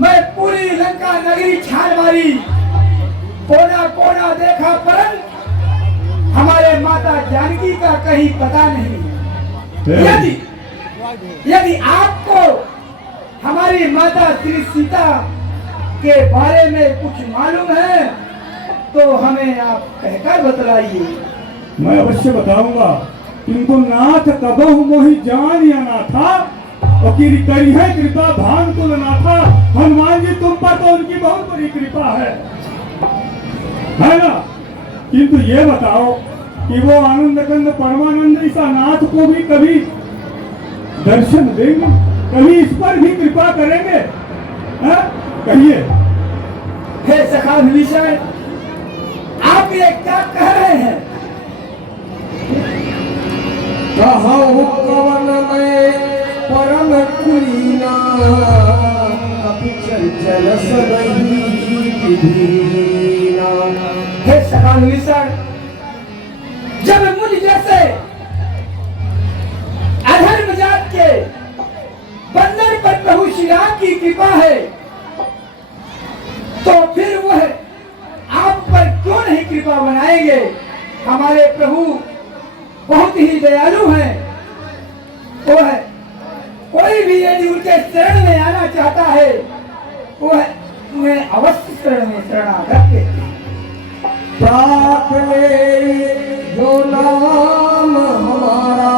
मैं पूरी लंका नगरी छान मारी, कोना कोना देखा, परंतु हमारे माता जानकी का कहीं पता नहीं। यदि आपको हमारी माता श्री सीता के बारे में कुछ मालूम है तो हमें आप कहकर बतलाइए। मैं अवश्य बताऊंगा, किंतु नाथ कबहु मोहि जान या ना था और करी है कृपा भान तुल ना था। हनुमान जी तुम पर तो उनकी बहुत बड़ी कृपा है ना। किंतु ये बताओ कि वो आनंद कंद परमानंद इस नाथ को भी कभी दर्शन देंगे, कभी इस पर भी कृपा करेंगे? कहिए। हे सखा विभीषण, आप ये क्या कह रहे हैं? कहु कवन में परम कुलीना, कपि चंचल सबहि विधीना। हे सखा विभीषण, जब मुझ जैसे अधर्म जात के बंदर पर प्रभु श्री राम की कृपा है तो फिर वह आप पर क्यों नहीं कृपा बनाएंगे? हमारे प्रभु बहुत ही दयालु हैं। वो है कोई भी यदि उनके शरण में आना चाहता है वह उन्हें अवश्य शरण में शरणागत देते हैं। प्राप ले जो नाम हमारा,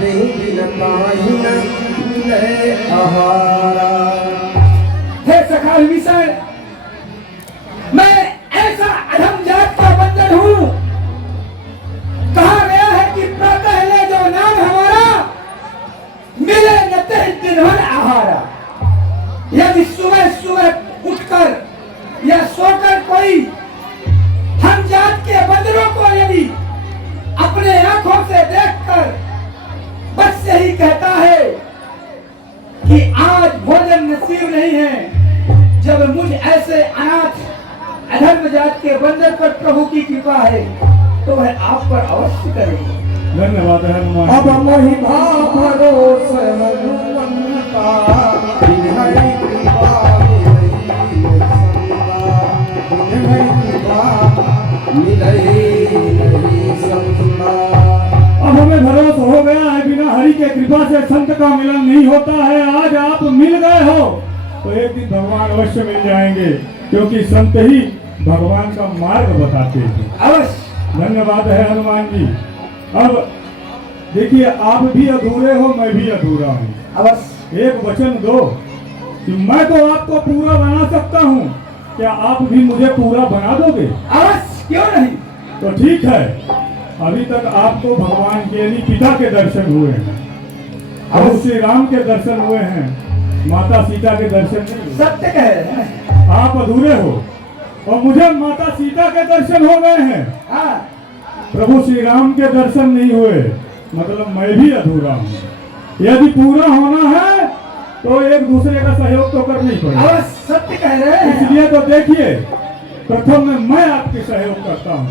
देहि बिन ताहि न मिलै आहारा। हे सखा विभीषण, मैं ऐसा अधम जात का बंदर हूँ। कहा गया है कि प्रातः ले जो नाम हमारा, मिले न तेहि दिनभर आहारा। यदि सुबह सुबह उठकर या सोकर कोई हम जात के बंदरों को यदि अपने आंखों से देखकर बस यही कहता है कि आज भोजन नसीब नहीं है, जब मुझ ऐसे अनाथ अधर्म जात के बंदर पर प्रभु की कृपा है तो वह आप पर अवश्य करेगा। धन्यवाद हनुमान। अब मोहि भाव भरोस हनुमंता, बिन हरि कृपा मिलई संता। अब हमें भरोसा हो गया है, बिना हरि के कृपा से संत का मिलन नहीं होता है। आज आप मिल गए हो तो एक दिन भगवान अवश्य मिल जाएंगे, क्योंकि संत ही भगवान का मार्ग बताते हैं। अवश्य। धन्यवाद है हनुमान जी। अब देखिए, आप भी अधूरे हो, मैं भी अधूरा हूँ। अवश्य। एक वचन दो कि मैं तो आपको पूरा बना सकता हूँ, क्या आप भी मुझे पूरा बना दोगे? अवश्य, क्यों नहीं। तो ठीक है। अभी तक आपको भगवान के यानी पिता के दर्शन हुए हैं, प्रभु श्री राम के दर्शन हुए हैं, माता सीता के दर्शन नहीं हुए। सत्य कह रहे हैं। आप अधूरे हो और मुझे माता सीता के दर्शन हो गए हैं, हाँ। प्रभु श्री राम के दर्शन नहीं हुए, मतलब मैं भी अधूरा हूँ। यदि पूरा होना है तो एक दूसरे का सहयोग तो करना ही पड़ेगा। सत्य कह रहे हैं। इसलिए तो देखिए, प्रथम में मैं आपके सहयोग करता हूँ।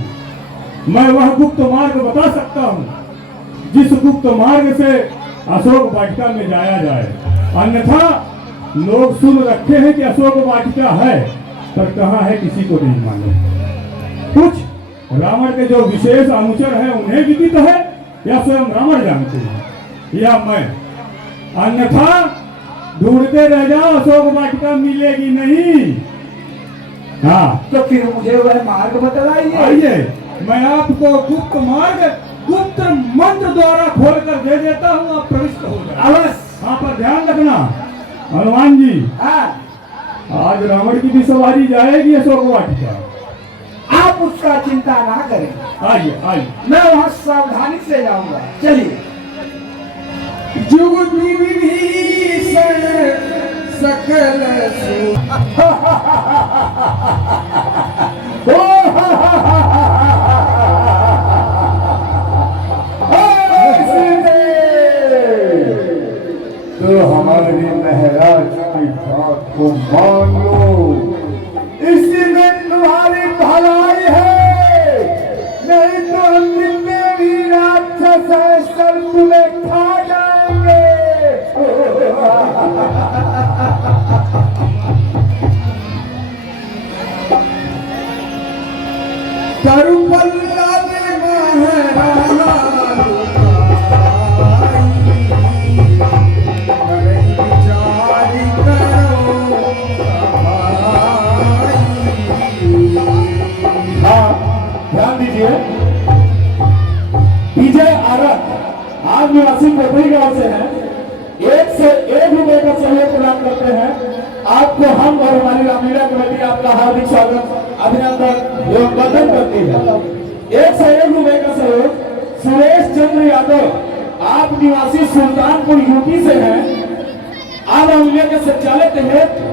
मैं वह गुप्त मार्ग बता सकता हूँ जिस गुप्त मार्ग से अशोक वाटिका में जाया जाए। अन्यथा लोग सुन रखे हैं कि अशोक वाटिका है, पर कहाँ है किसी को नहीं मालूम। कुछ रावण के जो विशेष अनुचर हैं उन्हें विदित है, या स्वयं रावण जानते हैं, या मैं। अन्यथा ढूंढते रह जाओ, अशोक वाटिका मिलेगी नहीं। हाँ, तो फिर मुझे वह मार्ग बतलाइए। आइए, मैं आपको गुप्त मार्ग गुप्त मंत्र द्वारा खोल कर दे देता हूँ, आप प्रविष्ट हो जाए। अवश्य। हाँ, पर ध्यान रखना हनुमान जी, हाँ। आज रावण की भी सवारी जाएगी अशोक वाटिका। आप उसका चिंता ना करें। आइए आइए, मैं वहाँ सावधानी से जाऊंगा। चलिए। जुग विभीषण सकल तो हमारे महाराज की बात को मान लो, इसी में तुम्हारी भलाई है, नहीं तो हम जितने भी राक्षस हैं सब तुम्हें खा जाएंगे। आप निवासी कोपरी गांव से हैं, 101 रुपए का सहयोग प्रदान करते हैं। आपको हम और हमारी रामलीला कमेटी आपका हार्दिक स्वागत, अभिनंदन एवं वंदन करती है। 101 रुपए का सहयोग सुरेश चंद्र यादव, आप निवासी सुल्तानपुर यूपी से हैं, आप रामलीला के संचालक हेतु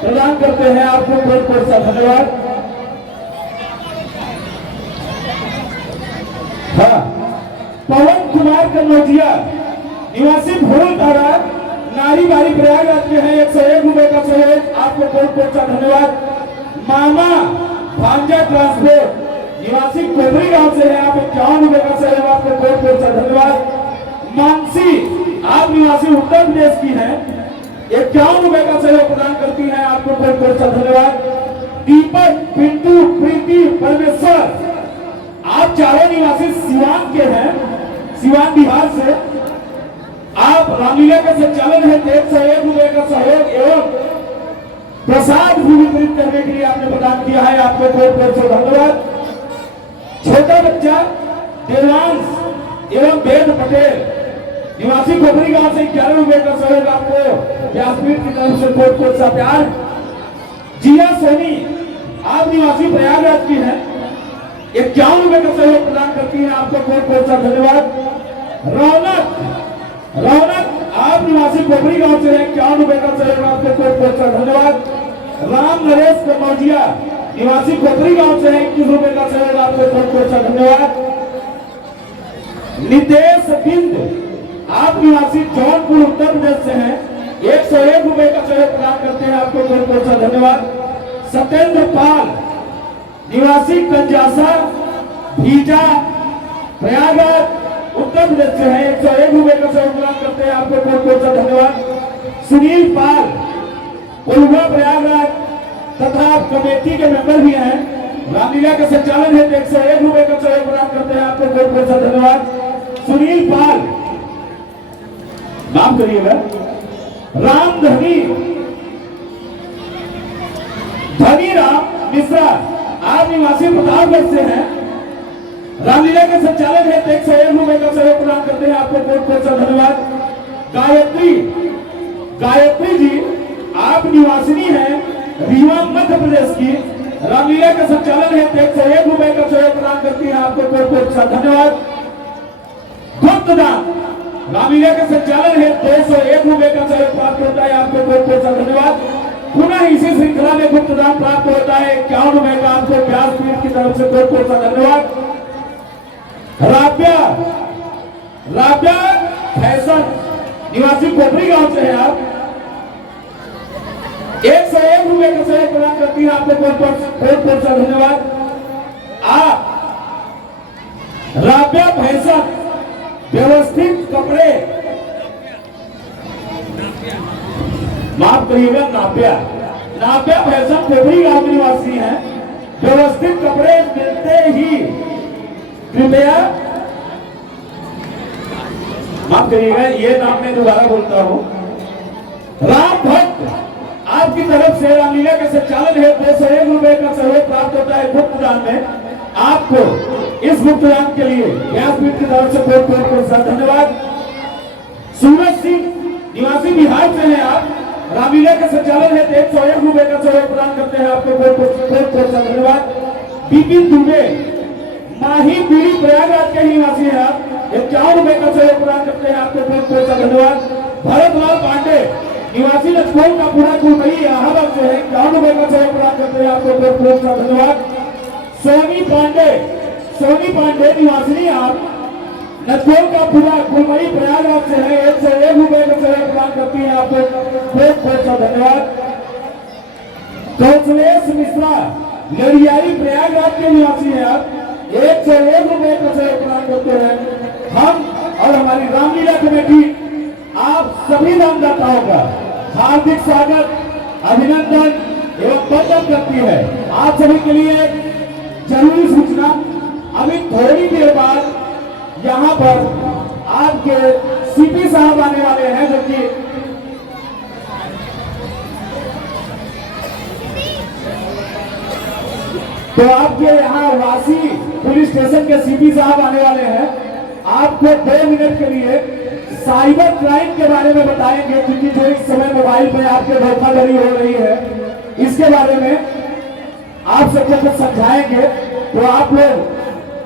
प्रदान करते हैं। आपको बहुत बहुत सा धन्यवाद। हाँ, पवन कुमार कन्नौजिया, निवासी भोल धारा, नारी बारी प्रयागराज के हैं, 101 रुपए का सहयोग, आपको बहुत बहुत सा धन्यवाद। मामा भांजा ट्रांसपोर्ट, निवासी कोपरी गांव से हैं, आप 51 रुपए का सहयोग, आपको बहुत बहुत सा धन्यवाद। मानसी, आप निवासी उत्तर प्रदेश की हैं, 51 रुपए का सहयोग प्रदान करती हैं, आपको बहुत बहुत सा धन्यवाद। दीपक, पिंटू, प्रीति, परमेश्वर, आप चारों निवासी सिवान के हैं, सिवान बिहार से, आप रामलीला के संचालन है 101 रुपए का सहयोग एवं प्रसाद भी वितरित करने के लिए आपने प्रदान किया है, आपको बहुत बहुत सा धन्यवाद। छोटा बच्चा देवांश एवं वेद पटेल, निवासी कोपरी गांव से 11 रुपए का सहयोग, आपको व्यासपीठ की तरफ से बहुत बहुत सा प्यार। जिया सोनी, आप निवासी प्रयागराज की हैं, 51 रुपए का सहयोग प्रदान करती है, आपको बहुत बहुत सा धन्यवाद। रौनक, आप निवासी कोपरी गांव से हैं, 51 रुपए का सहयोग, आपको बहुत बहुत सा धन्यवाद। राम नरेश कमौजिया, निवासी कोपरी गांव से हैं, 21 रुपए का सहयोग, आपको बहुत बहुत सा धन्यवाद। नितेश बिंद, आप निवासी जौनपुर उत्तर प्रदेश से हैं, 101 रुपए का सहयोग प्रदान करते हैं, आपको बहुत बहुत सा धन्यवाद। सत्येंद्र पाल, निवासी कंजासा भीजा प्रयागराज उत्तर प्रदेश से हैं, 101 रुपए का सहयोग प्रदान करते हैं, आपको बहुत बहुत सा धन्यवाद। सुनील पाल, उल्वा प्रयागराज तथा कमेटी के मेंबर भी हैं, रामलीला का संचालन है 101 रुपए का सहयोग प्रदान करते हैं, आपको बहुत बहुत सा धन्यवाद। सुनील पाल, नाम करिएगा। राम धनी राम मिश्रा, आप निवासी प्रतापगढ़ से हैं, रामलीला के संचालन है 101 रुपए का सहयोग प्रदान करते हैं, आपको बहुत बहुत सा धन्यवाद। गायत्री जी, आप निवासिनी हैं रीवा मध्य प्रदेश की, रामलीला का संचालन है 101 रुपए का सहयोग प्रदान करती है, आपको बहुत बहुत सा धन्यवाद। गुप्तदान, रामलीला का संचालन है 201 रुपए का सहयोग प्राप्त होता है, आपको बहुत बहुत सा धन्यवाद। पुनः इसी श्रृंखला में गुप्तदान प्राप्त होता है 51 रुपए का, आपको व्यासपीठ की तरफ से बहुत बहुत सा धन्यवाद। राब्या फैशन, निवासी कोपरी गांव से हैं आप, 101 रुपए का सहयोग प्रदान करती है, आपको बहुत बहुत सा धन्यवाद। आप राब्या फैशन व्यवस्थित कपड़े, माफ करिएगा, नाब्या फैशन कोपरी गांव निवासी हैं, व्यवस्थित कपड़े मिलते ही कृपया, माफ करिएगा, ये नाम मैं दोबारा बोलता हूं। राम भट्ट, आपकी तरफ से रामलीला के संचालन है 201 रुपए का सहयोग प्राप्त होता है गुप्तदान में, आपको इस गुप्तदान के लिए व्यासपीठ की तरफ से बहुत बहुत सा धन्यवाद। सूरज सिंह, निवासी बिहार से हैं आप, रामलीला का संचालन है 101 रुपए का सहयोग प्रदान करते हैं, आपको बहुत बहुत सा धन्यवाद। बिपिन दुबे, माही पीढ़ी प्रयागराज के ही निवासी हैं आप, 51 रुपए का सहयोग प्रदान करते हैं, आपको बहुत बहुत सा धन्यवाद। भरतलाल पांडे, निवासी लखनऊ का पूरा कुलपति इलाहाबाद से है, 51 रुपए का सहयोग प्रदान करते हैं, आपको बहुत बहुत सा धन्यवाद। सोनी पांडे निवासी आप, लखनऊ का पूरा कुलपति प्रयागराज से है, 101 रुपए का सहयोग प्रदान करती है, आपको बहुत बहुत सा धन्यवाद। कौशलेश मिश्रा, लड़ियारी प्रयागराज के निवासी हैं आप, 101 रुपए का सहयोग प्रदान करते हैं। हम और हमारी रामलीला कमेटी आप सभी दानदाताओं का हार्दिक स्वागत, अभिनंदन एवं वंदन करती है। आप सभी के लिए जरूरी सूचना, अभी थोड़ी देर बाद यहाँ पर आपके सीपी साहब आने वाले हैं, जो कि तो आपके यहाँ वासी पुलिस स्टेशन के सीपी साहब आने वाले हैं। आपको 2 मिनट के लिए साइबर क्राइम के बारे में बताएंगे, क्योंकि जो इस समय मोबाइल पे आपके धोखाधड़ी हो रही है, इसके बारे में आप सबको कुछ समझाएंगे। तो आप लोग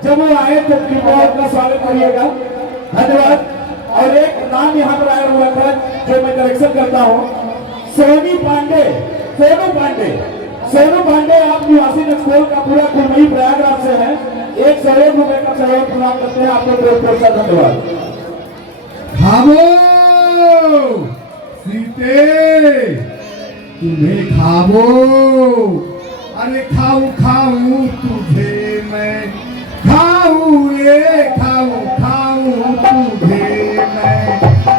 जब वो आए तो कृपया अपना स्वागत करिएगा। धन्यवाद। और एक नाम यहाँ पर आया हुआ था जो मैं करेक्शन करता हूँ, सोनी पांडे, सोनू पांडे। सोनू पांडे आप निवासी नक्सोल का पूरा कुलमई प्रयागराज से है। 1 करोड़ रुपए का सहयोग प्रदान करते हैं। आपको बहुत बहुत धन्यवाद। खाओ सीते, तुम्हें खाओ, अरे खाऊं खाऊं तुझे मैं, खाऊं रे खाऊं खाऊं तुझे मैं,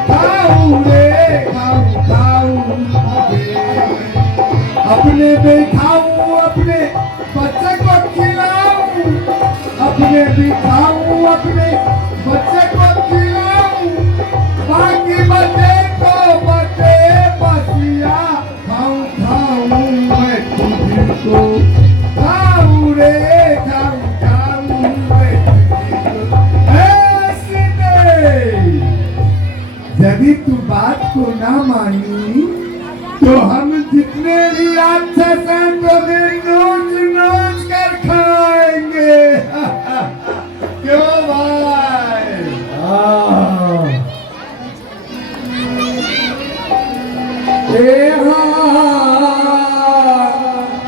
खाऊं रे खाऊं खाऊं तुझे मैं, अपने भी खाऊं अपने बच्चे को खिलाऊं, अपने भी खाऊं अपने बच्चे को खिलाऊं, बाकी बच्चे को बच्चे बसिया खाऊं खाऊं मैं तुझको, खाऊं रे खाऊं खाऊं मैं तुझको। ऐसे यदि तू बात को ना मानी तो हम जितने भी राक्षस हैं तुम्हें नोच नोच कर खाएंगे। क्यों भाई?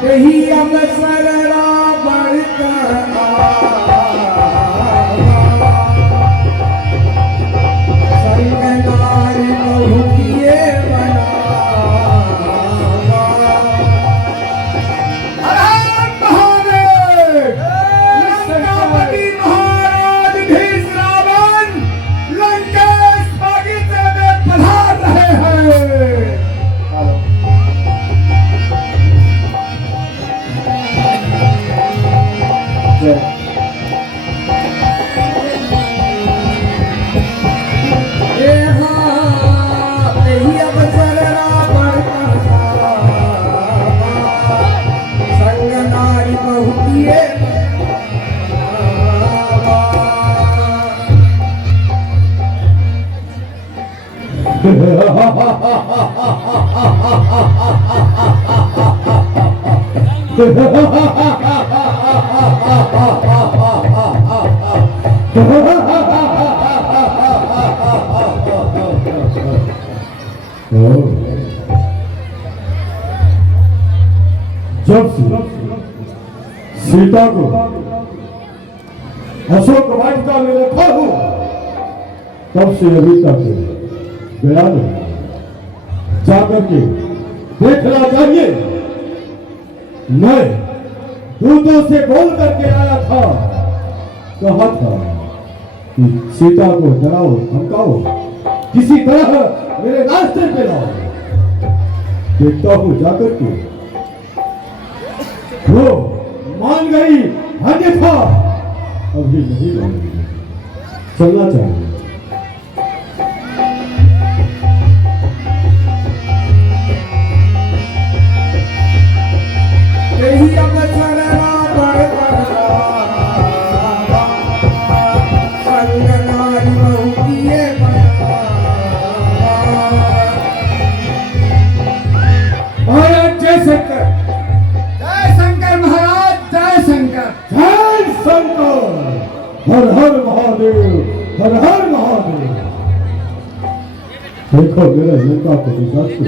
यही अवसर बढ़कर संगनारी बहु किए बना, जब सीता को अशोक वाटिका में रखा हूं तब से अभी तक गया नहीं। जाकर के देखना चाहिए। मैं दूतों से बोल करके आया था, कहा था कि सीता को डराओ धमकाओ, किसी तरह मेरे रास्ते पे लाओ। देखता हूं जाकर के वो मान गई, अन्यथा अभी नहीं मानेगी। चलना चाहिए। यही अवसर संगनारी बहु किए महाराज जय शंकर, जय शंकर महाराज, जय शंकर, जय शंकर। हर हर महादेव, हर हर महादेव। देखो मेरे लंका को दिखाते,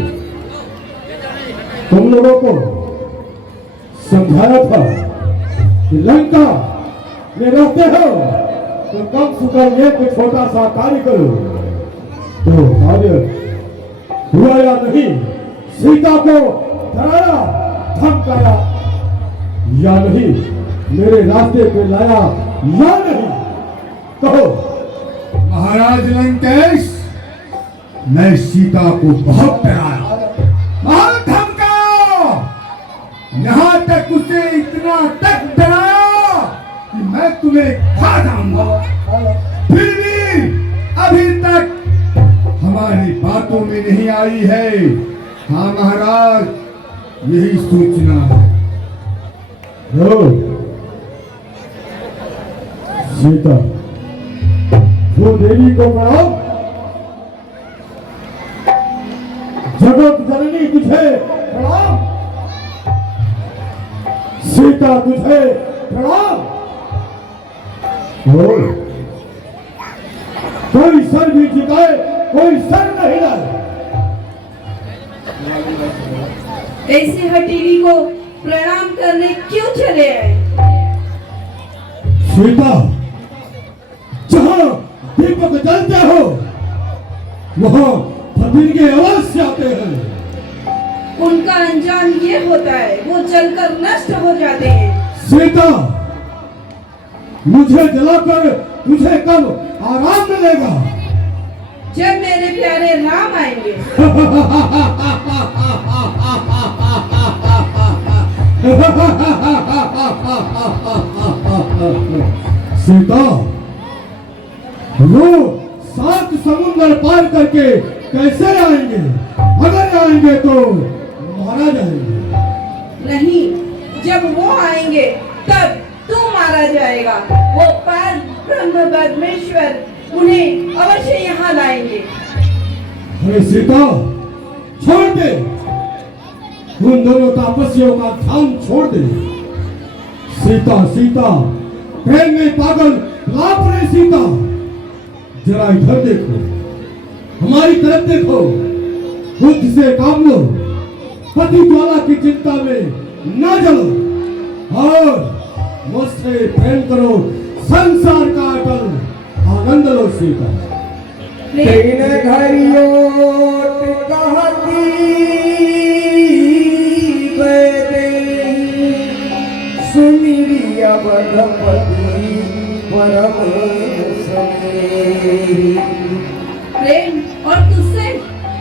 तुम लोगों को समझाया था कि लंका में रहते हो तो कम से कम एक छोटा सा कार्य करो। तो कार्य हुआ या नहीं? सीता को डराया धमकाया या नहीं? मेरे रास्ते पे लाया या नहीं? कहो। महाराज लंकेश, मैं सीता को बहुत डराया, बहुत धमकाया, यहाँ तक उसे इतना तक डराया कि मैं तुम्हें खा जाऊंगा। फिर भी अभी तक हमारी बातों में नहीं आई है। हाँ महाराज, यही सूचना है। सीता, वो देवी को बढ़ाओ जगत जननी तुझे प्रणाम, सीता तुझे प्रणाम। कोई सर भी झुकाए, कोई सर नहीं लाए। ऐसी हटीली को प्रणाम करने क्यों चले आए? सीता, जहां दीपक जलते हो वहां फतिंगे अवश्य आते हैं। उनका अंजाम ये होता है, वो जलकर नष्ट हो जाते हैं। सीता, मुझे जलाकर तुझे कब आराम मिलेगा? जब मेरे प्यारे राम आएंगे। सीता, वो 7 समुद्र पार करके कैसे आएंगे? अगर आएंगे तो मारा जाएंगे। नहीं, जब वो आएंगे तब तू मारा जाएगा। वो पार ब्रह्म परमेश्वर उन्हें अवश्य यहाँ लाएंगे। अरे सीता, छोड़ दे, उन दोनों तापस्वियों का ध्यान छोड़ दे। सीता, सीता, प्रेम में पागल लाभ रहे। सीता, जरा इधर देखो, हमारी तरफ देखो, बुद्ध से काम लो, पति ज्वाला की चिंता में न जलो और मुझसे प्रेम करो, संसार का अटल आनंद लो। सीता, तीन घरियोट कहती बेदे सुमिरिया बधपति परम समेही। प्रेम और तुझसे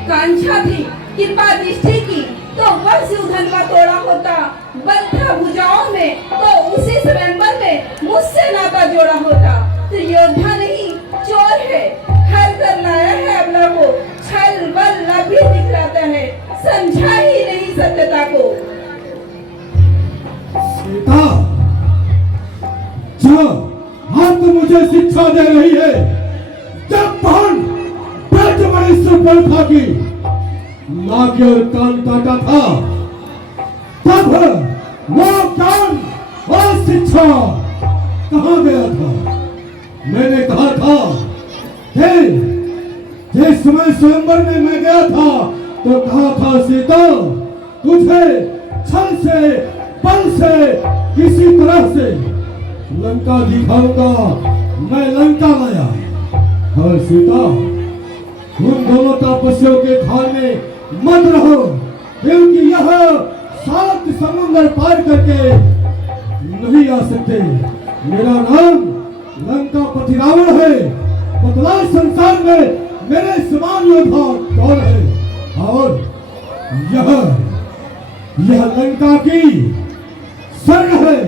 कांक्षा थी, कृपा दृष्टि की तो वह शिवधन का तोड़ा होता, बद्ध भुजाओं में तो उसी स्वयंवर में मुझसे नाता जोड़ा होता। तो योद्धा नहीं चोर है, हर कर लाया है अपना को, छल बल भी दिखलाता है, समझा ही नहीं सत्यता को। सीता, जो आप मुझे शिक्षा दे रही है, जब बहन ब्रजमणि सुपर्णखा की नाक और कान काटा था, तब वो ज्ञान और शिक्षा कहाँ गया था? मैंने कहा था जिस समय स्वयंवर में मैं गया था तो कहा था, सीता, तुझे छल से बल से किसी तरह से लंका दिखाऊंगा। मैं लंका लाया और सीता, उन दोनों तपस्वियों के ध्यान में मत रहो, क्योंकि यह 7 समुद्र पार करके नहीं आ सकते। मेरा नाम लंकापति रावण है, बदला संसार में मेरे समान योद्धा कौन है? और यह लंका की शरण है,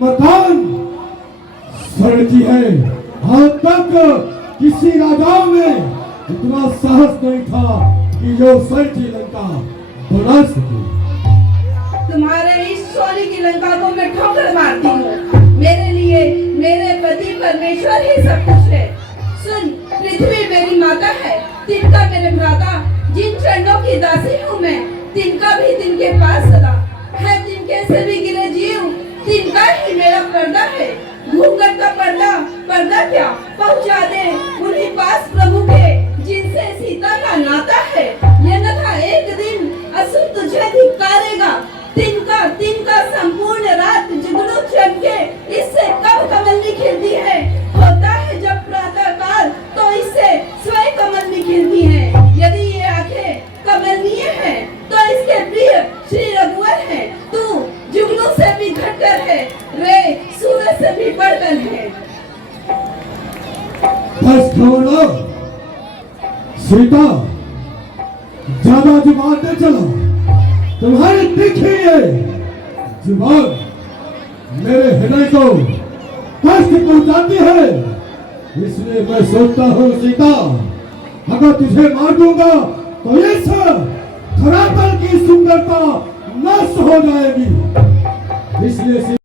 मकान शरण की है। आज तक किसी राजाओं में इतना साहस नहीं था कि जो शरण की लंका बना सके। तुम्हारे इस सोने की लंका को मैं ठोकर मारती हूँ। मेरे लिए मेरे पति परमेश्वर ही सब कुछ है। सुन, पृथ्वी मेरी माता है, तिनका मेरे भ्राता, जिन चरणों की दासी हूँ मैं, तिनका भी तिनके पास सदा है। तिनके से भी गिरे जीव, तिनका ही मेरा पर्दा है। घूंघट का पर्दा क्या पहुँचा दे उन्हीं पास प्रभु के, जिनसे सीता का नाता है। ये न था एक दिन असुर तुझे धिक्कारेगा, तिनका संपूर्ण रात जुगनू चमके, इससे कब कमल खिलती है। होता है जब प्रातः काल तो इससे स्वयं कमल खिलती है। यदि ये आंखें कमलनीय है तो इसके प्रिय श्री रघुवर है। तू जुगनू से भी घटकर है, वे सूरज से भी बढ़कर है। बस छोड़ो सीता, ज्यादा जुबान न चलो, तुम्हारी तीखी है जुबान मेरे हृदय को कष्ट पहुंचाती है। इसलिए मैं सोचता हूँ सीता, अगर तुझे मार दूंगा तो इस धरातल की सुंदरता नष्ट हो जाएगी। इसलिए